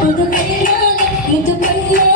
tudo que ele manda, muito bem,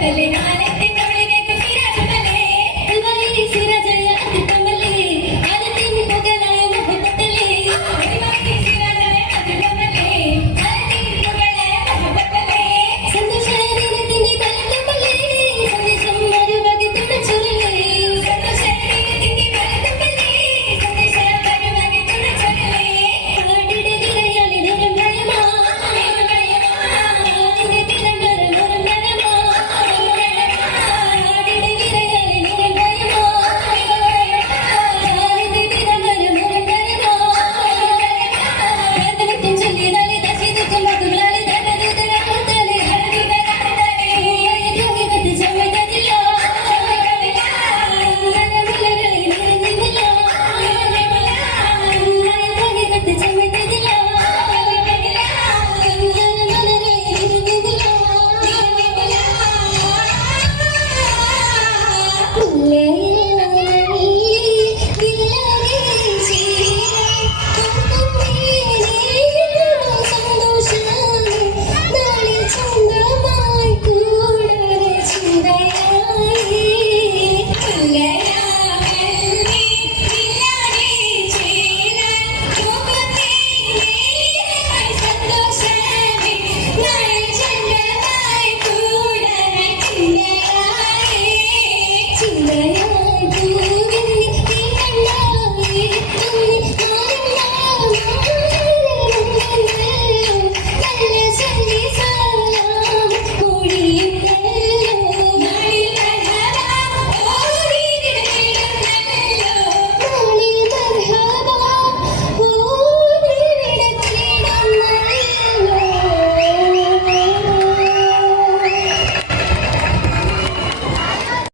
de